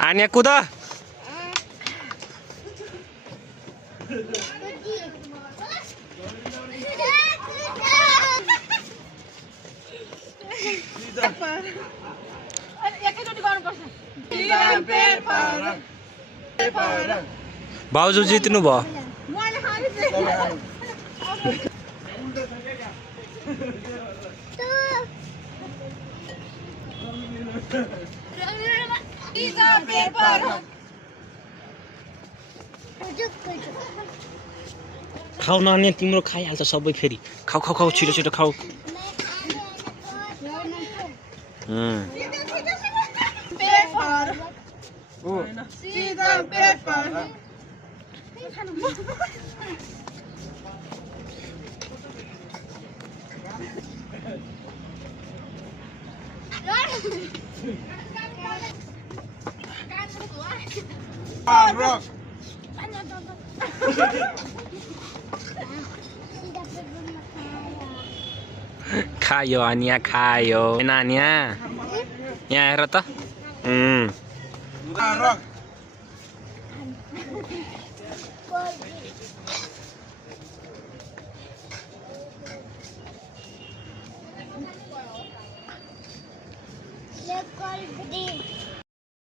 आनिया कुद भाउजू जित्नु भयो खाऊ नानी तिम्रो खाइहाल्छ सबै फेरि खाऊ खाऊ खाऊ छिटो छिटो खाऊ खायो आनिया खायो नानिया यहाँ हेर त